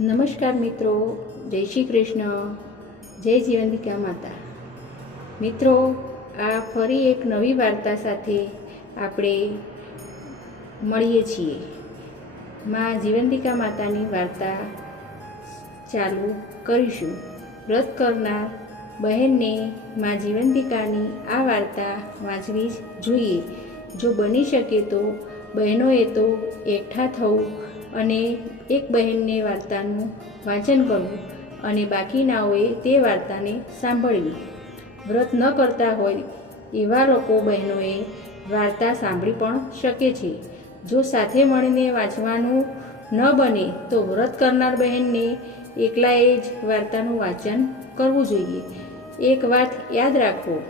નમસ્કાર મિત્રો, જય શ્રી કૃષ્ણ. જય જીવંતિકા માતા. મિત્રો, આ ફરી એક નવી વાર્તા સાથે આપણે મળીએ છીએ. માં જીવંતિકા માતાની વાર્તા ચાલુ કરીશું. વ્રત કરનાર બહેનને માં જીવંતિકાની આ વાર્તા વાંચવી જ જોઈએ. જો બની શકે તો બહેનોએ તો એકઠા થવું અને એક બહેનને વાર્તાનું વાંચન કરવું અને બાકીનાઓએ તે વાર્તાને સાંભળવી. વ્રત ન કરતા હોય એવા લોકો બહેનોએ વાર્તા સાંભળી પણ શકે છે. જો સાથે મળીને વાંચવાનું ન બને તો વ્રત કરનાર બહેનને એકલાએ જ વાર્તાનું વાંચન કરવું જોઈએ. એક વાત યાદ રાખો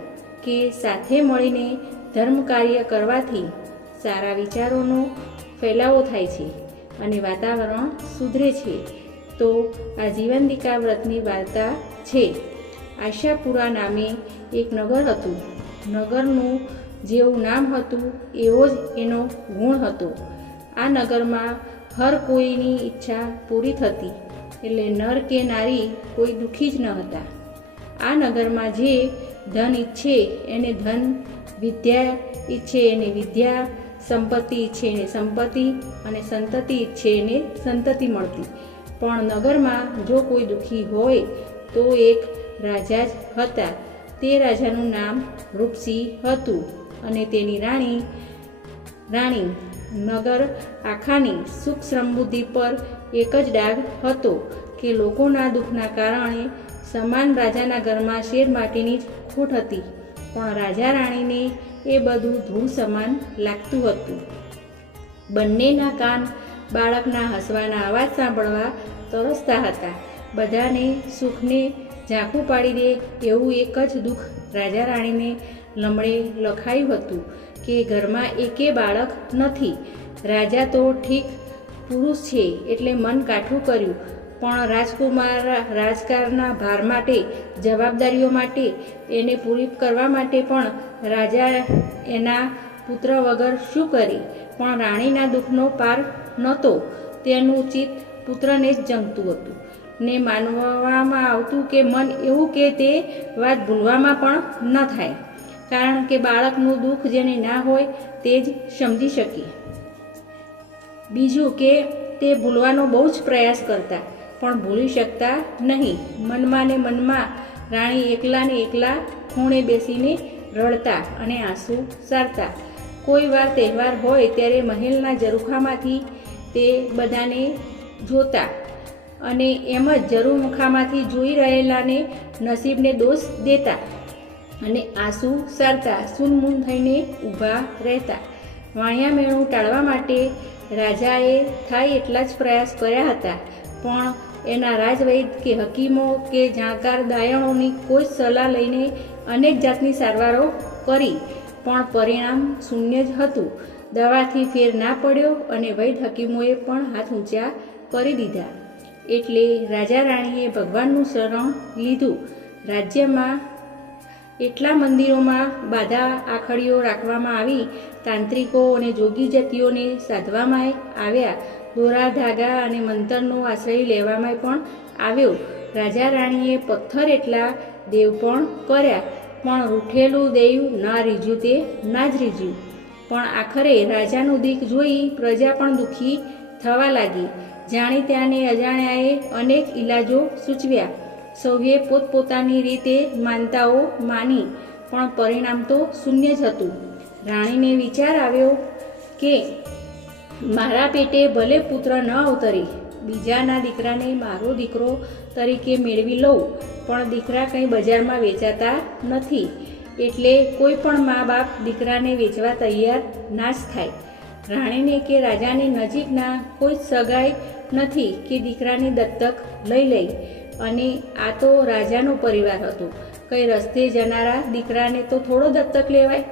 કે સાથે મળીને ધર્મ કાર્ય કરવાથી સારા વિચારોનો ફેલાવો થાય છે. અને વાતાવરણ સુધરે છે. તો આ જીવંતિકા વ્રતની વાર્તા છે. આશાપુરા નામે એક નગર હતું. નગરનું જેવું નામ હતું, એવો જ એનો ગુણ હતો. આ નગરમાં હર કોઈની ઈચ્છા પૂરી થતી, એટલે નર કે નારી કોઈ દુઃખી જ ન હતા. આ નગરમાં જે ધન ઈચ્છે એને ધન, વિદ્યા ઈચ્છે એને વિદ્યા સંપત્તિ ઈચ્છે એને સંપત્તિ અને સંતતિ ઈચ્છે એને સંતતિ મળતી. પણ નગરમાં જો કોઈ દુઃખી હોય, તો એક રાજા જ હતા. તે રાજાનું નામ રૂપસિંહ હતું અને તેની રાણી રાણી નગર આખાની સુખ સમૃદ્ધિ પર એક જ ડાઘ હતો કે લોકોના દુઃખના કારણે સમાન રાજાના ઘરમાં શેર માટીની જ ખોટ હતી. પણ રાજા રાણીને એ બધું ધૂળ સમાન લાગતું હતું. બંનેના કાન બાળકના હસવાના અવાજ સાંભળવા તરસતા હતા. બધાને સુખને ઝાંખું પાડી દે એવું એક જ દુઃખ રાજા રાણીને લમણે લખાયું હતું કે ઘરમાં એકે બાળક નથી. રાજા તો ઠીક પુરુષ છે એટલે મન કાઠું કર્યું. પણ રાજકુમાર રાજકારના ભાર માટે, જવાબદારીઓ માટે, એને પૂરી કરવા માટે પણ રાજા એના પુત્ર વગર શું કરે? પણ રાણીના દુઃખનો પાર નહોતો. તેનું ચિત્ત પુત્રને જ જંગતું હતું. ને માનવામાં આવતું કે મન એવું કે તે વાત ભૂલવામાં પણ ન થાય. કારણ કે બાળકનું દુઃખ જેને ના હોય તે જ સમજી શકે. બીજું કે તે ભૂલવાનો બહુ જ પ્રયાસ કરતા. પણ ભૂલી શકતા નહીં. મનમાં ને મનમાં રાણી એકલા ને એકલા ખૂણે બેસીને રડતા અને આંસુ સારતા. કોઈ વાર તહેવાર હોય ત્યારે મહેલના ઝરૂખામાંથી તે બધાને જોતા અને એમ જ ઝરૂખામાંથી જોઈ રહેલાને નસીબને દોષ દેતા અને આંસુ સારતા, સુનમૂન થઈને ઊભા રહેતા. વાણિયા મેળું ટાળવા માટે રાજાએ થાય એટલા જ પ્રયાસ કર્યા હતા, પણ એના રાજવૈદ કે હકીમો કે જાણકાર દાયણોની કોઈ સલાહ લઈને અનેક જાતની સારવારો કરી, પણ પરિણામ શૂન્ય જ હતું. દવાથી ફેર ના પડ્યો અને વૈદ હકીમોએ પણ હાથ ઊંચા કરી દીધા. એટલે રાજા રાણીએ ભગવાનનું શરણ લીધું. રાજ્યમાં એટલા મંદિરોમાં બાધા આખડીઓ રાખવામાં આવી, તાંત્રિકો અને જોગી જાતિઓને સાધવામાં આવ્યા. દોરા, ધાગા અને મંતરનો આશ્રય લેવામાં પણ આવ્યો. રાજા રાણીએ પથ્થર એટલા દેવ પણ કર્યા, પણ રૂઠેલું દેવ ના રીજ્યું તે ના જ રીજ્યું પણ આખરે રાજાનું દીક જોઈ પ્રજા પણ દુઃખી થવા લાગી. જાણી ત્યાંને અજાણ્યાએ અનેક ઈલાજો સૂચવ્યા. સૌએ પોતપોતાની રીતે માનતાઓ માની, પણ પરિણામ તો શૂન્ય જ હતું. રાણીને વિચાર આવ્યો કે મારા પેટે ભલે પુત્ર ન અવતરી, બીજાના દીકરાને મારો દીકરો તરીકે મેળવી લઉં, પણ દીકરા કંઈ બજારમાં વેચાતા નથી. એટલે કોઈ પણ મા બાપ દીકરાને વેચવા તૈયાર ના જ થાય. રાણીને કે રાજાની નજીકના કોઈ સગાઈ નથી કે દીકરાને દત્તક લઈ લઈ. અને આ તો રાજાનો પરિવાર હતો. કંઈ રસ્તે જનારા દીકરાને તો થોડો દત્તક લેવાય.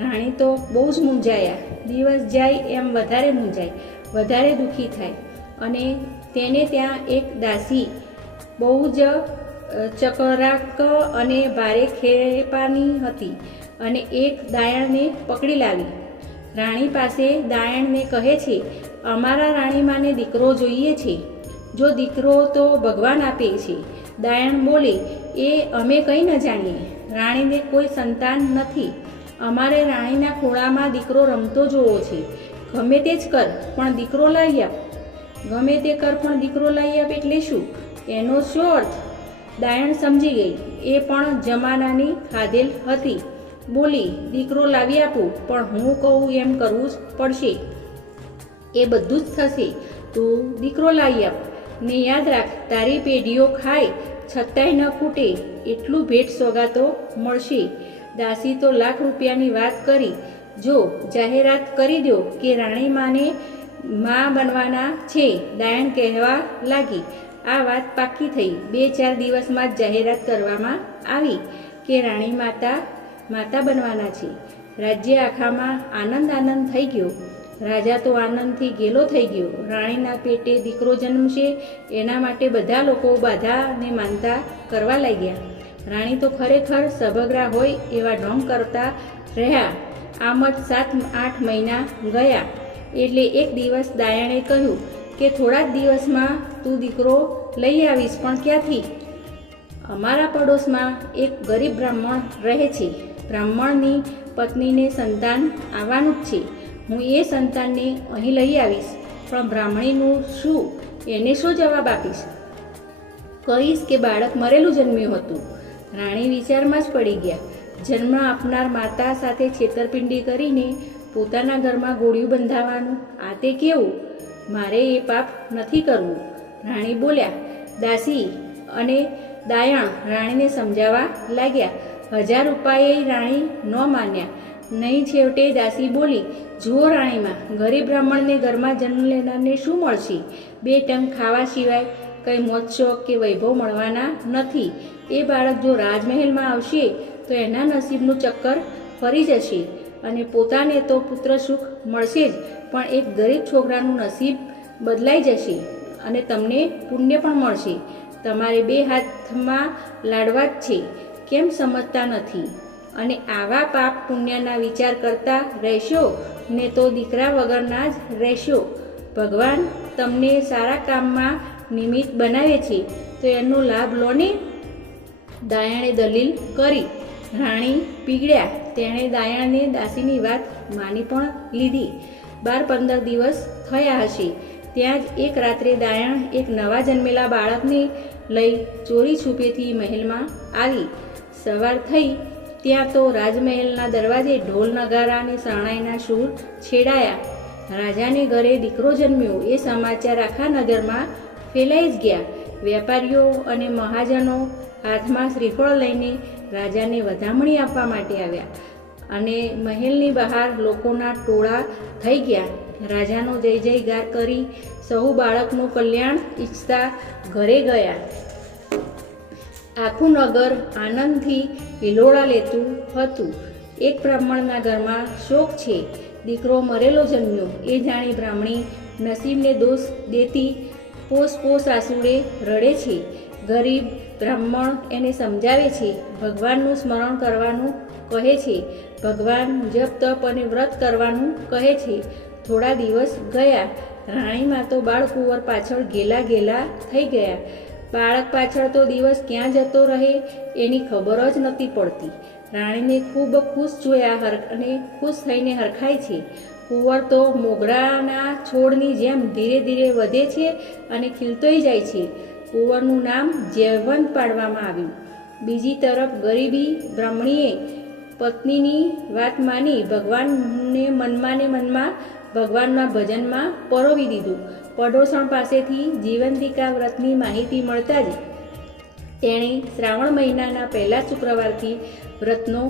રાણી તો બહુ જ મૂંઝાયા. દિવસ જાય એમ વધારે મૂંઝાય, વધારે દુઃખી થાય. અને તેને ત્યાં એક દાસી બહુ જ ચકરાક અને ભારે ખેપાની હતી અને એક દાયણને પકડી લાવી. રાણી પાસે દાયણને કહે છે, અમારા રાણીમાને દીકરો જોઈએ છે. જો દીકરો તો ભગવાન આપે છે. દાયણ બોલે, એ અમે કંઈ ન જાણીએ. રાણીને કોઈ સંતાન નથી. અમારે રાણીના ખોળામાં દીકરો રમતો જોવો છે. ગમે તે જ કર, પણ દીકરો લાવી આપ. ગમે તે કર, પણ દીકરો લાવી આપ એટલે શું? એનો શું અર્થ? દાયણ સમજી ગઈ. એ પણ જમાનાની ખાધેલ હતી. બોલી, દીકરો લાવી આપું, પણ હું કહું એમ કરવું જ પડશે. એ બધું જ થશે. તું દીકરો લાવી આપ. ને યાદ રાખ, તારી પેઢીઓ ખાય, છતાંય ન ખૂટે. એટલું ભેટ સોગાતો મળશે. દાસી તો લાખ રૂપિયાની વાત કરી. જો જાહેરાત કરી દો કે રાણી માને માં બનવાના છે, દાયણ કહેવા લાગી. આ વાત પાક્કી થઈ. બે ચાર દિવસમાં જ જાહેરાત કરવામાં આવી કે રાણી માતા માતા બનવાના છે. રાજ્ય આખામાં આનંદ આનંદ થઈ ગયો. રાજા તો આનંદથી ગેલો થઈ ગયો. રાણીના પેટે દીકરો જન્મશે, એના માટે બધા લોકો બાધાને માનતા કરવા લાગ્યા. રાણી તો ખરેખર સભગરા હોય એવા ઢોંગ કરતા રહ્યા. આમ જ સાત આઠ મહિના ગયા. એટલે એક દિવસ દાયણે કહ્યું કે થોડા જ દિવસમાં તું દીકરો લઈ આવીશ, પણ ક્યાંથી? અમારા પડોશમાં એક ગરીબ બ્રાહ્મણ રહે છે. બ્રાહ્મણની પત્નીને સંતાન આવવાનું જ છે. હું એ સંતાનને અહીં લઈ આવીશ. પણ બ્રાહ્મણીનું શું? એને શું જવાબ આપીશ? કહીશ કે બાળક મરેલું જન્મ્યું હતું. રાણી વિચારમાં જ પડી ગયા. જન્મ આપનાર માતા સાથે છેતરપિંડી કરીને પોતાના ઘરમાં ગોળિયું બંધાવવાનું આ તે કેવું? મારે એ પાપ નથી કરવું. રાણી બોલ્યા, દાસી અને દાયણ રાણીને સમજાવવા લાગ્યા. હજાર ઉપાયે રાણી ન માન્યા. નહીં છેવટે દાસી બોલી, જુઓ રાણીમાં, ગરીબ બ્રાહ્મણને ઘરમાં જન્મ લેનારને શું મળશે? બે ટંક ખાવા સિવાય કંઈ મોજ કે વૈભવ મળવાના નથી. એ બાળક જો રાજમહેલમાં આવશે, તો એના નસીબનું ચક્કર ફરી જશે અને પોતાને તો પુત્ર સુખ મળશે જ, પણ એક ગરીબ છોકરાનું નસીબ બદલાઈ જશે અને તમને પુણ્ય પણ મળશે. તમારે બે હાથમાં લાડવા જ છે, કેમ સમજતા નથી? અને આવા પાપ પુણ્યના વિચાર કરતા રહેશો ને તો દીકરા વગરના જ રહેશો. ભગવાન તમને સારા કામમાં નિમિત્ત બનાવે છે તો એનો લાભ લોને દાયણે દલીલ કરી. રાણી પીગળ્યા, તેણે દાયણને દાસીની વાત માની પણ લીધી. બાર પંદર દિવસ થયા હશે. ત્યાં જ એક રાત્રે દાયણ એક નવા જન્મેલા બાળકને લઈ ચોરી છુપેથી મહેલમાં આવી. સવાર થઈ, ત્યાં તો રાજમહેલના દરવાજે ઢોલ નગારા અને શરણાઈના સૂર છેડાયા. રાજાને ઘરે દીકરો જન્મ્યો, એ સમાચાર આખા નગરમાં ફેલાઈ જ ગયા. વેપારીઓ અને મહાજનો હાથમાં શ્રીફળ લઈને રાજાને વધામણી આપવા માટે આવ્યા અને મહેલની બહાર લોકોના ટોળા થઈ ગયા. રાજાનો જય જયગાર કરી સહુ બાળકનું કલ્યાણ ઈચ્છતા ઘરે ગયા. આખું નગર આનંદથી હિલોળા લેતું હતું. એક બ્રાહ્મણના ઘરમાં શોક છે. દીકરો મરેલો જન્મ્યો. એ જાણી બ્રાહ્મણી નસીબને દોષ દેતી પોસ પોસ આસુડે રડે છે. ગરીબ, બ્રાહ્મણ એને સમજાવે છે. ભગવાનનું સ્મરણ કરવાનું કહે છે. ભગવાન જપ તપ અને વ્રત કરવાનું કહે છે. થોડા દિવસ ગયા. રાણીમાં તો બાળકુંવર પાછળ ગેલા ગેલા થઈ ગયા. બાળક પાછળ તો દિવસ ક્યાં જતો રહે એની ખબર જ નથી પડતી. રાણીને ખૂબ ખુશ જોયા હર અને ખુશ થઈને હરખાય છે. કુંવર તો મોગરાના છોડની જેમ ધીરે ધીરે વધે છે અને ખીલતોય જાય છે. કુંવરનું નામ જયવંત પાડવામાં આવ્યું. બીજી તરફ ગરીબી બ્રાહ્મણીએ પત્નીની વાત માની ભગવાનને મનમાં ને મનમાં ભગવાનના ભજનમાં પરોવી દીધું. પડોસણ પાસેથી જીવંતિકા વ્રતની માહિતી મળતા જ તેણે શ્રાવણ મહિનાના પહેલા શુક્રવારથી વ્રતનો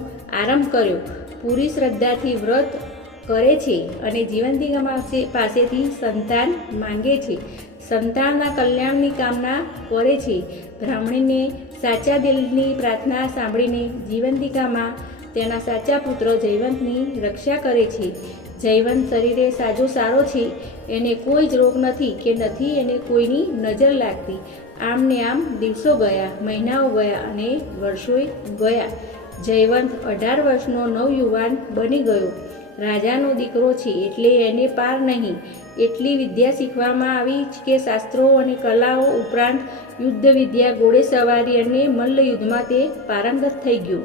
આરંભ કર્યો. પૂરી શ્રદ્ધાથી વ્રત કરે છે અને જીવંતિકા પાસેથી સંતાન માંગે છે. સંતાનના કલ્યાણની કામના કરે છે. બ્રાહ્મણીને સાચા દિલની પ્રાર્થના સાંભળીને જીવંતિકામાં તેના સાચા પુત્ર જયવંતની રક્ષા કરે છે. જયવંત શરીરે સાજો સારો છે. એને કોઈ જ રોગ નથી કે નથી એને કોઈની નજર લાગતી. આમને આમ દિવસો ગયા, મહિનાઓ ગયા અને વર્ષોય ગયા. જયવંત અઢાર વર્ષનો નવયુવાન બની ગયો. રાજાનો દીકરો છે, એટલે એને પાર નહીં. એટલી વિદ્યા શીખવામાં આવી કે શાસ્ત્રો અને કલાઓ ઉપરાંત યુદ્ધ વિદ્યા ઘોડેસવારી અને મલ્લયુદ્ધમાં તે પારંગત થઈ ગયો.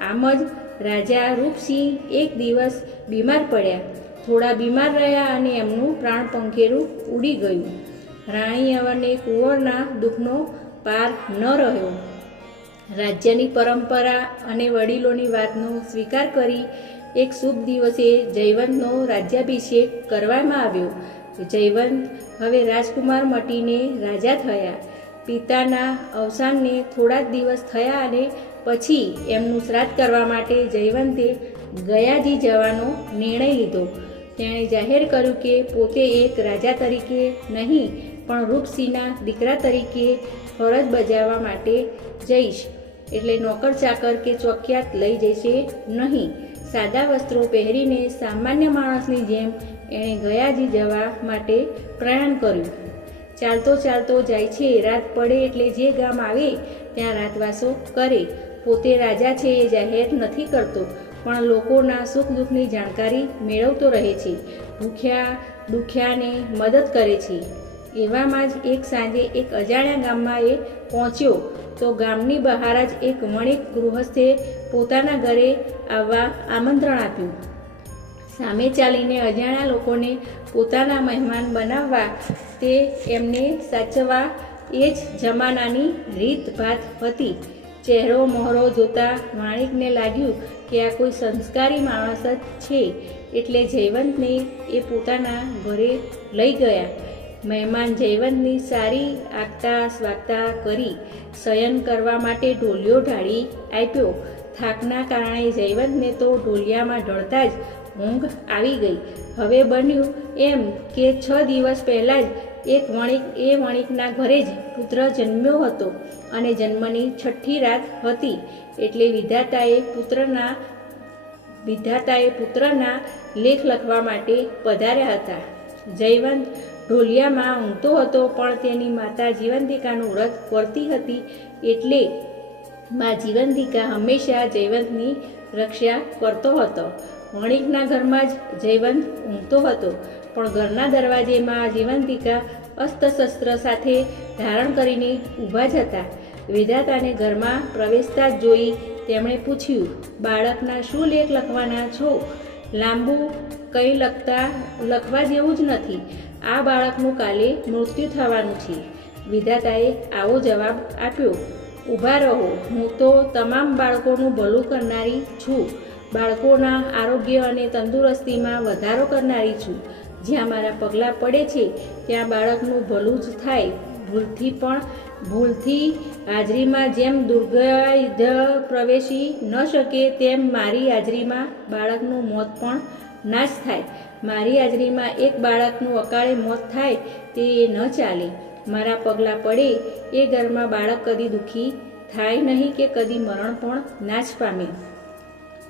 આમ જ રાજા રૂપસિંહ એક દિવસ બીમાર પડ્યા. થોડા બીમાર રહ્યા અને એમનું પ્રાણ પંખેરું ઉડી ગયું. રાણી અને કુંવરના દુઃખનો પાર ન રહ્યો. રાજ્યની પરંપરા અને વડીલોની વાતનો સ્વીકાર કરી એક શુભ દિવસે જયવંતનો રાજ્યાભિષેક કરવામાં આવ્યો. જયવંત હવે રાજકુમાર મટીને રાજા થયા. પિતાના અવસાનને થોડા જ દિવસ થયા અને પછી એમનું શ્રાદ્ધ કરવા માટે જયવંતે ગયાજી જવાનો નિર્ણય લીધો. તેણે જાહેર કર્યું કે પોતે એક રાજા તરીકે નહીં, પણ રૂપસિંહના દીકરા તરીકે ફરજ બજાવવા માટે જઈશ. એટલે નોકર ચાકર કે ચોકિયાત લઈ જશે નહીં. સાદા વસ્ત્રો પહેરીને સામાન્ય માણસની જેમ એણે ગયાજી જવા માટે પ્રયાણ કર્યું. ચાલતો ચાલતો જાય છે, રાત પડે એટલે જે ગામ આવે ત્યાં રાતવાસો કરે. પોતે રાજા છે એ જાહેર નથી કરતો, પણ લોકોના સુખ દુઃખની જાણકારી મેળવતો રહે છે, ભૂખ્યા દુખ્યાને મદદ કરે છે. એવામાં જ એક સાંજે એક અજાણ્યા ગામમાં એ પહોંચ્યો. તો ગામની બહાર જ એક વણિક ગૃહસ્થે પોતાના ઘરે આવવા આમંત્રણ આપ્યું. સામે ચાલીને અજાણ્યા લોકોને પોતાના મહેમાન બનાવવા તે એમને સાચવવા એ જ જમાનાની રીત ભાત હતી. ચહેરો મોહરો જોતા માણિકને લાગ્યું કે આ કોઈ સંસ્કારી માણસ જ છે, એટલે જયવંતને એ પોતાના ઘરે લઈ ગયા. મહેમાન જયવંતની સારી આગતા સ્વાગતા કરી. શયન કરવા માટે ઢોલિયો ઢાળી આપ્યો. થાકના કારણે જયવંતને તો ઢોલિયામાં ઢળતા જ ઊંઘ આવી ગઈ. હવે બન્યું એમ કે છ દિવસ પહેલાં જ એક વણિક, એ વણિકના ઘરે જ પુત્ર જન્મ્યો હતો અને જન્મની છઠ્ઠી રાત હતી. એટલે વિધાતાએ પુત્રના વિધાતાએ પુત્રના લેખ લખવા માટે પધાર્યા હતા. જયવંત ઢોલિયામાં ઊંઘતો હતો, પણ તેની માતા જીવંતિકાનું વ્રત કરતી હતી એટલે મા જીવંતિકા હંમેશા જયવંતની રક્ષા કરતો હતો. વણિકના ઘરમાં જ જયવંત ઊંઘતો હતો. પણ ઘરના દરવાજે મા જીવંતિકા અસ્ત્રશસ્ત્ર સાથે ધારણ કરીને ઊભા જ હતા. વિધાતાને ઘરમાં પ્રવેશતા જ જોઈ તેમણે પૂછ્યું, બાળકના શું લેખ લખવાના છો? લાંબુ કંઈ લખતા, લખવા જેવું જ નથી. આ બાળકનું કાલે મૃત્યુ થવાનું છે. વિધાતાએ આવો જવાબ આપ્યો ઊભા રહો. હું તો તમામ બાળકોનું ભલું કરનારી છું. બાળકોના આરોગ્ય અને તંદુરસ્તીમાં વધારો કરનારી છું. જ્યાં મારા પગલાં પડે છે, ત્યાં બાળકનું ભલું જ થાય. ભૂલથી પણ, ભૂલથી હાજરીમાં જેમ દુર્ગધ પ્રવેશી ન શકે, તેમ મારી હાજરીમાં બાળકનું મોત પણ નાશ થાય. મારી હાજરીમાં એક બાળકનું અકાળે મોત થાય, તે ન ચાલે. મારા પગલાં પડે, એ ઘરમાં બાળક કદી દુઃખી થાય નહીં કે કદી મરણ પણ નાશ પામે.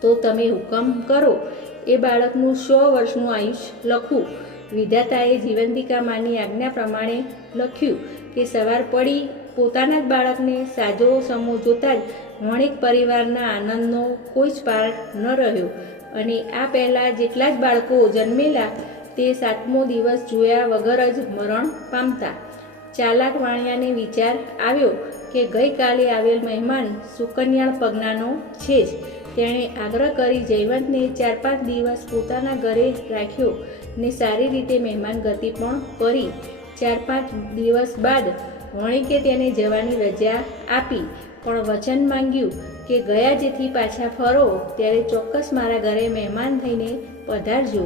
તો તમે હુકમ કરો, એ બાળકનું સો વર્ષનું આયુષ્ય લખવું વિધાતાએ જીવંતિકા માની આજ્ઞા પ્રમાણે લખ્યું કે સવાર પડી પોતાના જ બાળકને સાજો સમો જોતા જ વણિક પરિવારના આનંદનો કોઈ જ પાર ન રહ્યો. અને આ પહેલાં જેટલા જ બાળકો જન્મેલા, તે સાતમો દિવસ જોયા વગર જ મરણ પામતા. ચાલાક વાણિયાને વિચાર આવ્યો કે ગઈકાલે આવેલ મહેમાન સુકન્યાળ પગનાનો છે જ. તેણે આગ્રહ કરી જયવંતને ચાર પાંચ દિવસ પોતાના ઘરે રાખ્યો ને સારી રીતે મહેમાન ગતિ પણ કરી. ચાર પાંચ દિવસ બાદ વણિકે તેને જવાની રજા આપી. પણ વચન માંગ્યું કે ગયા જેથી પાછા ફરો, ત્યારે ચોક્કસ મારા ઘરે મહેમાન થઈને પધારજો.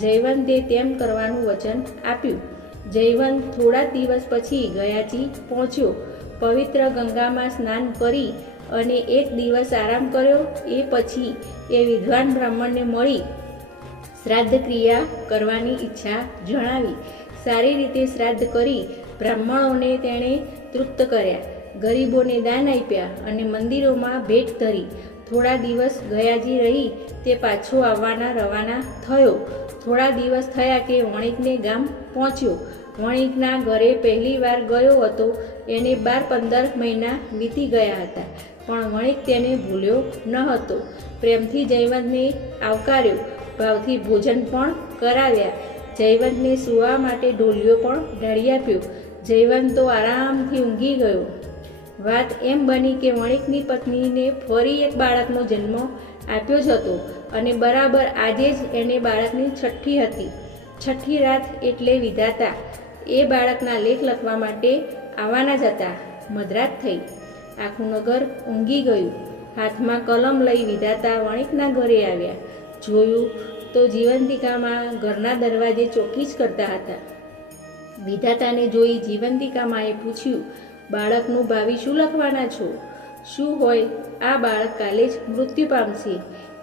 જયવંતે તેમ કરવાનું વચન આપ્યું. જયવંત થોડા દિવસ પછી ગયાજી પહોંચ્યો. પવિત્ર ગંગામાં સ્નાન કરી અને એક દિવસ આરામ કર્યો. એ પછી એ વિદ્વાન બ્રાહ્મણને મળી શ્રાદ્ધ ક્રિયા કરવાની ઈચ્છા જણાવી. સારી રીતે શ્રાદ્ધ કરી બ્રાહ્મણોને તેણે તૃપ્ત કર્યા. ગરીબોને દાન આપ્યા અને મંદિરોમાં ભેટ ધરી. થોડા દિવસ ગયાજી રહી, તે પાછો આવવાના રવાના થયો. થોડા દિવસ થયા કે વણિકને ગામ પહોંચ્યો. વણિકના ઘરે પહેલીવાર ગયો હતો, એને બાર પંદર મહિના વીતી ગયા હતા, પણ વણિક તેને ભૂલ્યો ન હતો. પ્રેમથી જયવંતને આવકાર્યો, ભાવથી ભોજન પણ કરાવ્યા. જયવંતને સૂવા માટે ઢોલિયો પણ ઢાળી આપ્યો. જયવંત તો આરામથી ઊંઘી ગયો. વાત એમ બની કે વણિકની પત્નીને ફરી એક બાળકનો જન્મ આપ્યો જ હતો અને બરાબર આજે જ એને બાળકની છઠ્ઠી હતી. છઠ્ઠી રાત એટલે વિધાતા. એ બાળકના લેખ લખવા માટે આવવાના જ હતા. મધરાત થઈ. આખું નગર ઊંઘી ગયું. હાથમાં કલમ લઈ વિધાતા વણિકના ઘરે આવ્યા. જોયું તો જીવંતિકામાં ઘરના દરવાજે ચોકી જ કરતા હતા. વિધાતાને જોઈ જીવંતિકામાએ પૂછ્યું, બાળકનું ભાવિ શું લખવાના છો? શું હોય? આ બાળક કાલે જ મૃત્યુ પામશે.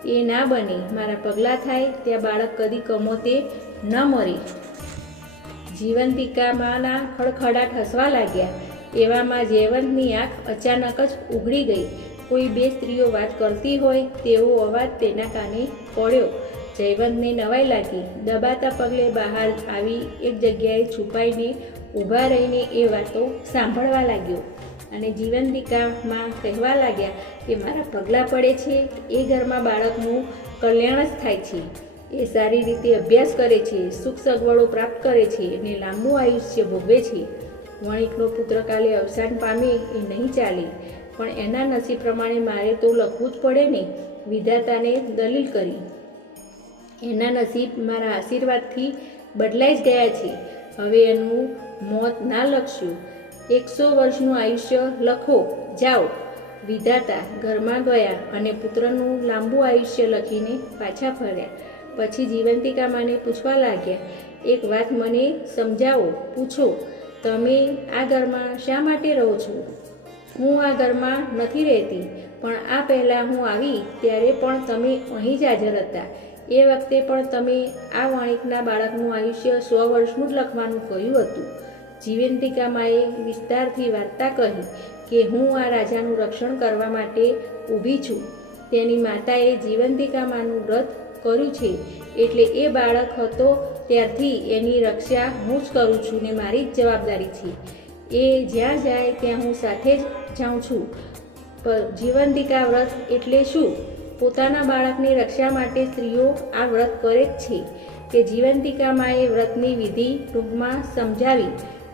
એ ના બને. મારા પગલાં થાય, ત્યાં બાળક કદી કમોતે ન મરે. જીવંતિકામાંના ખડખડાટ હસવા લાગ્યા. એવામાં જયવંતની આંખ અચાનક જ ઉઘડી ગઈ. કોઈ બે સ્ત્રીઓ વાત કરતી હોય તેવો અવાજ તેના કાને પડ્યો. જયવંતને નવાઈ લાગી. દબાતા પગલે બહાર આવી એક જગ્યાએ છુપાઈને ઊભા રહીને એ વાતો સાંભળવા લાગ્યો. અને જીવંતિકામાં કહેવા લાગ્યા કે મારા પગલાં પડે છે. એ ઘરમાં બાળકનું કલ્યાણ જ થાય છે. એ સારી રીતે અભ્યાસ કરે છે, સુખ સગવડો પ્રાપ્ત કરે છે અને લાંબુ આયુષ્ય ભોગવે છે. વણિકનો પુત્ર કાલે અવસાન પામે એ નહીં ચાલે, પણ એના નસીબ પ્રમાણે મારે તો લખવું જ પડે ને, વિધાતાને દલીલ કરી. એના નસીબ મારા આશીર્વાદથી બદલાઈ જ ગયા છે. હવે એનું મોત ના લખશું. એકસો વર્ષનું આયુષ્ય લખો, જાઓ. વિધાતા ઘરમાં ગયા અને પુત્રનું લાંબુ આયુષ્ય લખીને પાછા ફર્યા. પછી જીવંતિકા માને પૂછવા લાગ્યા, એક વાત મને સમજાવો, પૂછો, તમે આ ઘરમાં શા માટે રહો છો? હું આ ઘરમાં નથી રહેતી, પણ આ પહેલાં હું આવી ત્યારે પણ તમે અહીં જ હાજર હતા. એ વખતે પણ તમે આ વણિકના બાળકનું આયુષ્ય સો વર્ષનું જ લખવાનું કહ્યું હતું. જીવંતિકામાએ વિસ્તારથી વાર્તા કહી કે, હું આ રાજાનું રક્ષણ કરવા માટે ઊભી છું. તેની માતાએ જીવંતિકામાનું વ્રત કર્યું છે. એટલે એ બાળક હતો ત્યારથી એની રક્ષા હું જ કરું છું ને મારી જ જવાબદારી છે. એ જ્યાં જાય ત્યાં હું સાથે જ જાઉં છું. પણ જીવંતિકા વ્રત એટલે શું? પોતાના બાળકની રક્ષા માટે સ્ત્રીઓ આ વ્રત કરે જ છે કે જીવંતિકામાએ વ્રતની વિધિ ટૂંકમાં સમજાવી.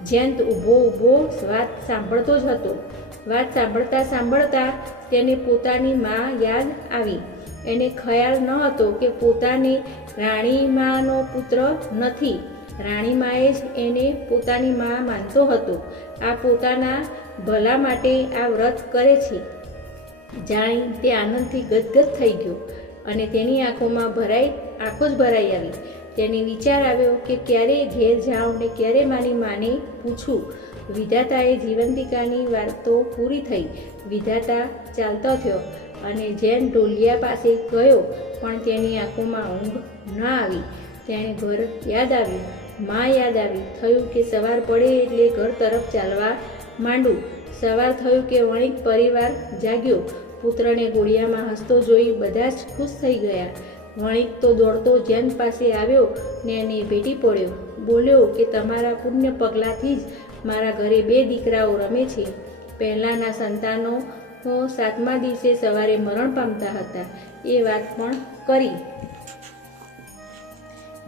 જયંત ઊભો ઊભો વાત સાંભળતો જ હતો. વાત સાંભળતા સાંભળતા તેને પોતાની મા યાદ આવી. એને ખ્યાલ ન હતો કે પોતાની રાણીમાનો પુત્ર નથી. રાણીમાએ જ એને પોતાની મા માનતો હતો. આ પોતાના ભલા માટે આ વ્રત કરે છે. જાણી તે આનંદથી ગદગદ થઈ ગયો અને તેની આંખોમાં ભરાઈ, આંખો જ ભરાઈ આવી. તેને વિચાર આવ્યો કે ક્યારે ઘેર જાઉં ને ક્યારે મારી માને પૂછું. વિધાતાએ જીવંતિકાની વાતો પૂરી થઈ. વિધાતા ચાલતો થયો. અને જેન ઢોલિયા પાસે ગયો, પણ તેની આંખોમાં ઊંઘ ન આવી. તેણે ઘર યાદ આવ્યું. માં યાદ આવી. થયું કે સવાર પડે એટલે ઘર તરફ ચાલવા માંડું સવાર થયું કે વણિક પરિવાર જાગ્યો. પુત્રને ગોળિયામાં હસતો જોઈ બધા જ ખુશ થઈ ગયા. વણિક તો દોડતો જેન પાસે આવ્યો ને એને ભેટી પડ્યો. બોલ્યો કે તમારા પુણ્ય પગલાંથી જ મારા ઘરે બે દીકરાઓ રમે છે. પહેલાંના સંતાનો સાતમા દિવસે સવારે મરણ પામતા હતા. એ વાત પણ કરી.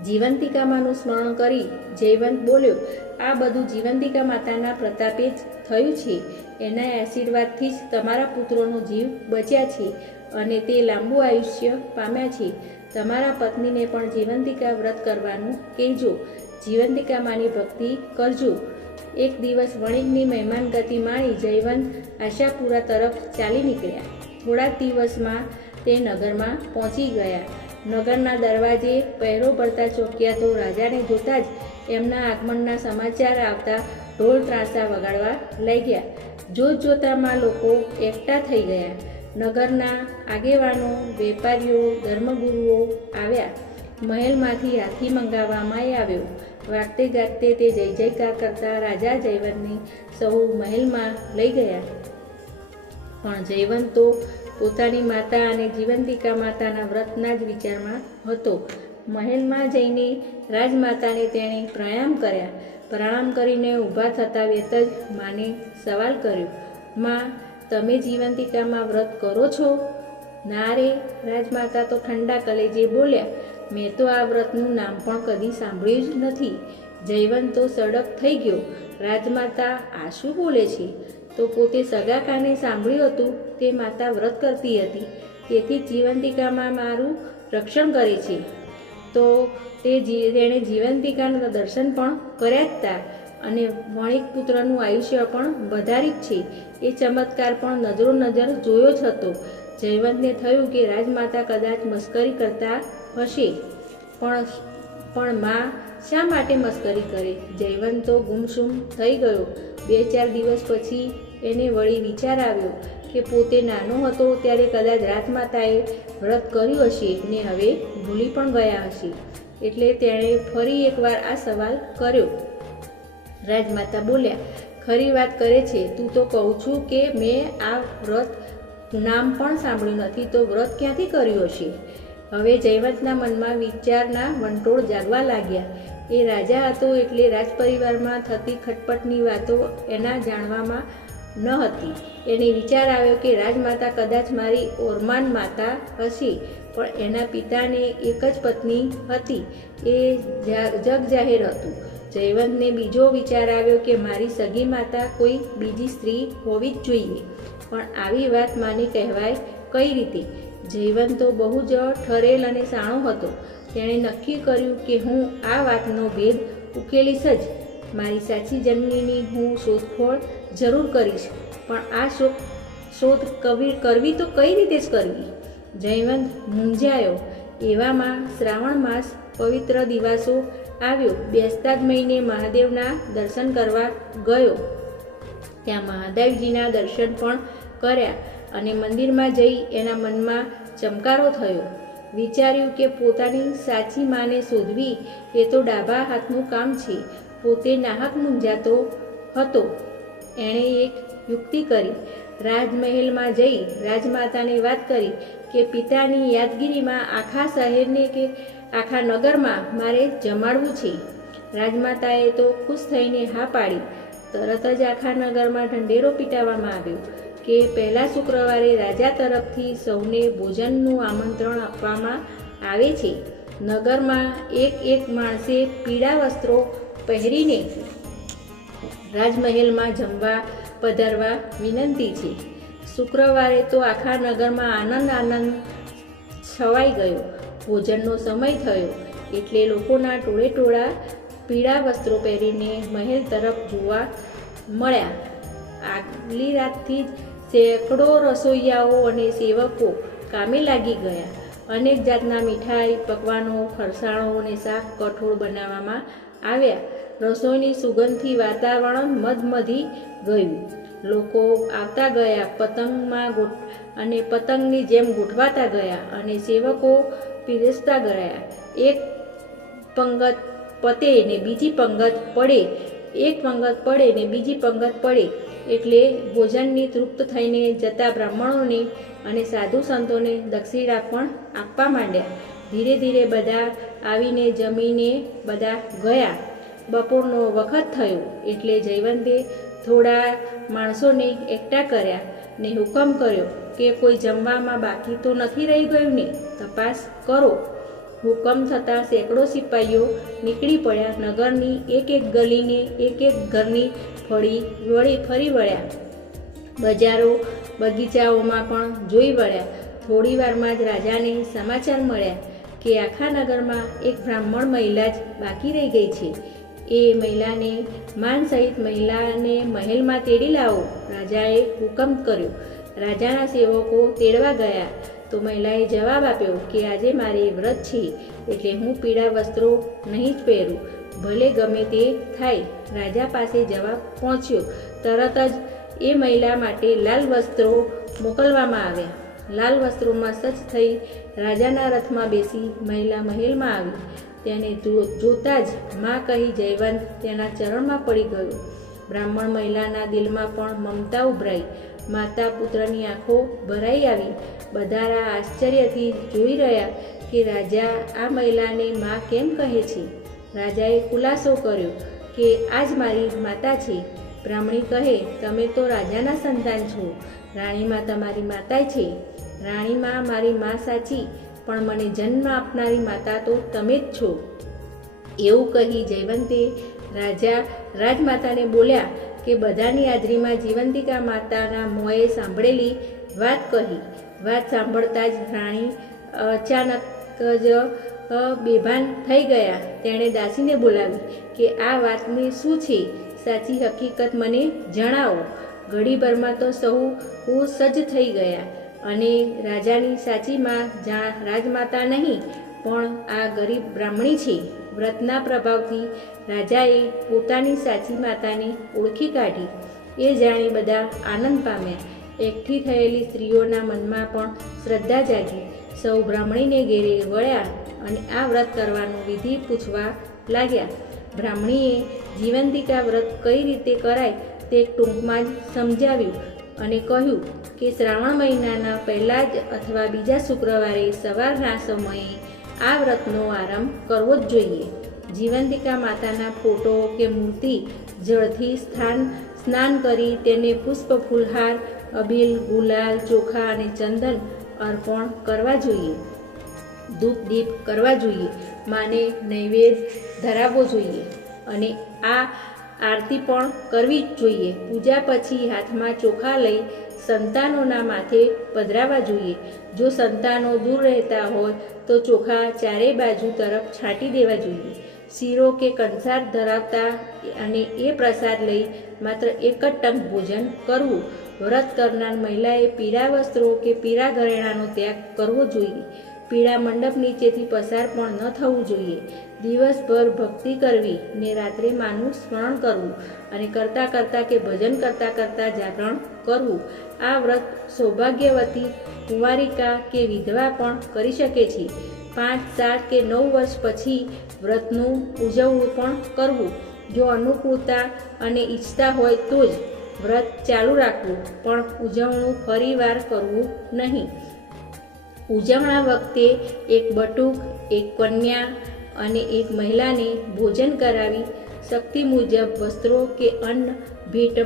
જીવંતિકામાનું સ્મરણ કરી જયવંત બોલ્યો, આ બધું જીવંતિકા માતાના પ્રતાપે જ થયું છે. એના આશીર્વાદથી જ તમારા પુત્રોનો જીવ બચ્યા છે અને તે લાંબુ આયુષ્ય પામ્યા છે. તમારા પત્નીને પણ જીવંતિકા વ્રત કરવાનું કહેજો. જીવંતિકામાની ભક્તિ કરજો. એક દિવસ વણિકની મહેમાન ગતિ માણી જયવંત આશાપુરા તરફ ચાલી નીકળ્યા. થોડા દિવસમાં તે નગરમાં પહોંચી ગયા. નગરના દરવાજે પહેરો પડતા ચોક્યા તો રાજાને જોતા જ એમના આગમનના સમાચાર આવતા ઢોલ ત્રાસા વગાડવા લઈ ગયા. જોત જોતામાં લોકો એકઠા થઈ ગયા. નગરના આગેવાનો, વેપારીઓ, ધર્મગુરુઓ આવ્યા. મહેલમાંથી હાથી મંગાવવામાં આવ્યો. વાગતે ગાગતે તે જય જયકાર કરતા રાજા જયવંતને સૌ મહેલમાં લઈ ગયા. પણ જયવંત તો પોતાની માતા અને જીવંતિકા માતાના વ્રતના જ વિચારમાં હતો. મહેલમાં જઈને રાજમાતાને તેણે પ્રણામ કર્યા. પ્રણામ કરીને ઊભા થતા વેત જ માને સવાલ કર્યો, માં, તમે જીવંતિકામાં વ્રત કરો છો? ના રે, રાજમાતા તો ઠંડા કલેજે બોલ્યા. મેં તો આ વ્રતનું નામ પણ કદી સાંભળ્યું જ નથી. જયવંત તો સડક થઈ ગયો. રાજમાતા આ શું બોલે છે? તો પોતે સગા કાને સાંભળ્યું હતું, તે માતા વ્રત કરતી હતી. તેથી જીવંતિકામાં મારું રક્ષણ કરે છે. તો તે તેણે જીવંતિકાના દર્શન પણ કર્યા જ હતા અને વણિક પુત્રનું આયુષ્ય પણ વધારી જ છે. એ ચમત્કાર પણ નજરો નજર જોયો જ હતો. જયવંતને થયું કે રાજમાતા કદાચ મસ્કરી કરતા હશે. પણ પણ માં શા માટે મસ્કરી કરે? જયવંત તો ગુમસુમ થઈ ગયો. બે ચાર દિવસ પછી એને વળી વિચાર આવ્યો કે પોતે નાનો હતો ત્યારે કદાચ રાજમાતાએ વ્રત કર્યું હશે ને હવે ભૂલી પણ ગયા હશે. એટલે તેણે ફરી એકવાર આ સવાલ કર્યો. રાજમાતા બોલ્યા, ખરી વાત કરે છે. તું તો કહું છું કે મેં આ વ્રત નામ પણ સાંભળ્યું નથી. તો વ્રત ક્યાંથી કર્યું હશે? હવે જયવંતના મનમાં વિચારના વંટોળ જાગવા લાગ્યા. એ રાજા હતો એટલે રાજપરિવારમાં થતી ખટપટની વાતો એના જાણવામાં ન હતી. એને વિચાર આવ્યો કે રાજમાતા કદાચ મારી ઓરમાન માતા હશે, પણ એના પિતાને એક જ પત્ની હતી. એ જગ જાહેર હતું. જયવંતને બીજો વિચાર આવ્યો કે મારી સગી માતા કોઈ બીજી સ્ત્રી હોવી જ જોઈએ. પણ આવી વાત માની કહેવાય કઈ રીતે? જયવંત તો બહુ જ ઠરેલ અને સાણો હતો. તેણે નક્કી કર્યું કે હું આ વાતનો ભેદ ઉકેલીશ જ. મારી સાચી જન્મીની હું શોધખોળ જરૂર કરીશ. પણ આ શોધ શોધ કવિ, કરવી તો કઈ રીતે જ કરવી? જયવંત મૂંઝાયો. એવામાં શ્રાવણ માસ પવિત્ર દિવાસો આવ્યો. બેસતા જ મહિને મહાદેવના દર્શન કરવા ગયો. ત્યાં મહાદેવજીના દર્શન પણ કર્યા. અને મંદિરમાં જઈ એના મનમાં ચમકારો થયો. વિચાર્યું કે પોતાની સાચી માને શોધવી એ તો ડાબા હાથનું કામ છે. પોતે નાહક મૂંઝાતો હતો. એણે એક યુક્તિ કરી. રાજમહેલમાં જઈ રાજમાતાને વાત કરી કે, પિતાની યાદગીરીમાં આખા શહેરને કે આખા નગરમાં મારે જમાડવું છે. રાજમાતાએ તો ખુશ થઈને હા પાડી. તરત જ આખા નગરમાં ઢંઢેરો પીટાવવામાં આવ્યો. કે પહેલા શુક્રવારે રાજા તરફથી સૌને ભોજનનું આમંત્રણ આપવામાં આવે છે. નગરમાં એક એક માણસે પીળા વસ્ત્રો પહેરીને રાજમહેલમાં જમવા પધારવા વિનંતી છે. શુક્રવારે તો આખા નગરમાં આનંદ આનંદ છવાઈ ગયો. ભોજનનો સમય થયો. એટલે લોકોના ટોળે ટોળા પીળા વસ્ત્રો પહેરીને મહેલ તરફ જોવા મળ્યા. આગલી રાતથી જ સેંકડો રસોઈયાઓ અને સેવકો કામે લાગી ગયા. અનેક જાતના મીઠાઈ, પકવાનો, ફરસાણો અને શાક કઠોળ બનાવવામાં આવ્યા. રસોઈની સુગંધથી વાતાવરણ મધમધી ગયું. લોકો આવતા ગયા પતંગમાં ગોઠ અને પતંગની જેમ ગોઠવાતા ગયા અને સેવકો પીરસતા ગયા. એક પંગત પતે ને બીજી પંગત પડે. એક પંગત પડે ને બીજી પંગત પડે. એટલે ભોજનની તૃપ્ત થઈને જતા બ્રાહ્મણોને અને સાધુ સંતોને દક્ષિણા પણ આપવા માંડ્યા. ધીરે ધીરે બધા આવીને જમીને બધા ગયા. બપોરનો વખત થયો એટલે જયવંતે થોડા માણસોને એકઠા કર્યા ને હુકમ કર્યો કે કોઈ જમવામાં બાકી તો નથી રહી ગયું ને? તપાસ કરો. હુકમ થતાં સેંકડો સિપાહીઓ નીકળી પડ્યા. નગરની એક એક ગલીને એક એક ઘરની ફળી વળી ફરી વળ્યા. બજારો, બગીચાઓમાં પણ જોઈ વળ્યા. થોડી વારમાં જ રાજાને સમાચાર મળ્યા કે આખા નગરમાં એક બ્રાહ્મણ મહિલા જ બાકી રહી ગઈ છે. એ મહિલાને, માન સહિત મહિલાને મહેલમાં તેડી લાવો. રાજાએ હુકમ કર્યો. રાજાના સેવકો તેડવા ગયા. તો મહિલાએ જવાબ આપ્યો કે આજે મારે વ્રત છે, એટલે હું પીળા વસ્ત્રો નહીં જ પહેરું. ભલે ગમે તે થાય, રાજા પાસે જવાબ પહોંચ્યો. તરત જ એ મહિલા માટે લાલ વસ્ત્રો મોકલવામાં આવ્યા. લાલ વસ્ત્રોમાં સજ્જ થઈ રાજાના રથમાં બેસી મહિલા મહેલમાં આવી. તેને જોતા જ માં કહી, જયવંત, તેના ચરણમાં પડી ગયો. બ્રાહ્મણ મહિલાના દિલમાં પણ મમતા ઉભરાઈ. માતા પુત્રની આંખો ભરાઈ આવી. બધારા આશ્ચર્યથી જોઈ રહ્યા કે રાજા આ મહિલાને માં કેમ કહે છે? રાજાએ ખુલાસો કર્યો કે આ જ મારી માતા છે. બ્રાહ્મણી કહે, તમે તો રાજાના સંતાન છો. રાણીમાં તમારી માતા છે. રાણીમાં મારી મા સાચી, પણ મને જન્મ આપનારી માતા તો તમે જ છો. એવું કહી જયવંતે રાજા રાજમાતાને બોલ્યા કે બધાની હાજરીમાં જીવંતિકા માતાના મોએ સાંભળેલી વાત કહી. વાત સાંભળતા જ રાણી અચાનક જ બેભાન થઈ ગયા. તેણે દાસીને બોલાવી કે આ વાતની શું છે? સાચી હકીકત મને જણાવો. ઘડીભરમાં તો સહુ હું સજ્જ થઈ ગયા અને રાજાની સાચી માં જા, રાજમાતા નહીં, પણ આ ગરીબ બ્રાહ્મણી છે. વ્રતના પ્રભાવથી રાજાએ પોતાની સાચી માતાને ઓળખી કાઢી. એ જાણી બધા આનંદ પામ્યા. એકઠી થયેલી સ્ત્રીઓના મનમાં પણ શ્રદ્ધા જાગી. સૌ બ્રાહ્મણીને ઘેરે વળ્યા અને આ વ્રત કરવાનું વિધિ પૂછવા લાગ્યા. બ્રાહ્મણીએ જીવંતિકા વ્રત કઈ રીતે કરાય તે ટૂંકમાં જ સમજાવ્યું અને કહ્યું કે શ્રાવણ મહિનાના પહેલાં જ અથવા બીજા શુક્રવારે સવારના સમયે આ વ્રતનો આરંભ કરવો જ જોઈએ. જીવંતિકા માતાના ફોટો કે મૂર્તિ જળથી સ્થાન, સ્નાન કરી તેને પુષ્પ, ફૂલહાર, અબીલ, ગુલાલ, ચોખા અને ચંદન અર્પણ કરવા જોઈએ. ધૂપ દીપ કરવા જોઈએ. માને નૈવેદ્ય ધરાવવો જોઈએ અને આ આરતી પણ કરવી જ જોઈએ. પૂજા પછી હાથમાં ચોખા લઈ સંતાનોના માથે પધરાવા જોઈએ. જો સંતાનો દૂર રહેતા હોય તો ચોખા ચારે બાજુ તરફ છાંટી દેવા જોઈએ. શીરો કે કંસાર ધરાવતા અને એ પ્રસાદ લઈ માત્ર એક જ ટંક ભોજન કરવું. વ્રત કરનાર મહિલાએ પીળા વસ્ત્રો કે પીળા ઘરેણાનો ત્યાગ કરવો જોઈએ. પીળા મંડપ નીચેથી પસાર પણ ન થવું જોઈએ. દિવસભર ભક્તિ કરવી ને રાત્રે માનું સ્મરણ કરવું અને કરતાં કરતાં કે ભજન કરતાં કરતાં જાગરણ કરવું. આ વ્રત સૌભાગ્યવતી કુંવારિકા કે વિધવા પણ કરી શકે છે. પાંચ સાત કે નવ વર્ષ પછી વ્રતનું ઉજવણું પણ કરવું. જો અનુકૂળતા અને ઈચ્છતા હોય તો જ વ્રત ચાલુ રાખવું, પણ ઉજવણું ફરીવાર કરવું નહીં. ઉજવણા વખતે એક બટુક, એક કન્યા અને એક મહિલાને ભોજન કરાવી, શક્તિ મુજબ વસ્ત્રો કે અન્ન ભેટમાં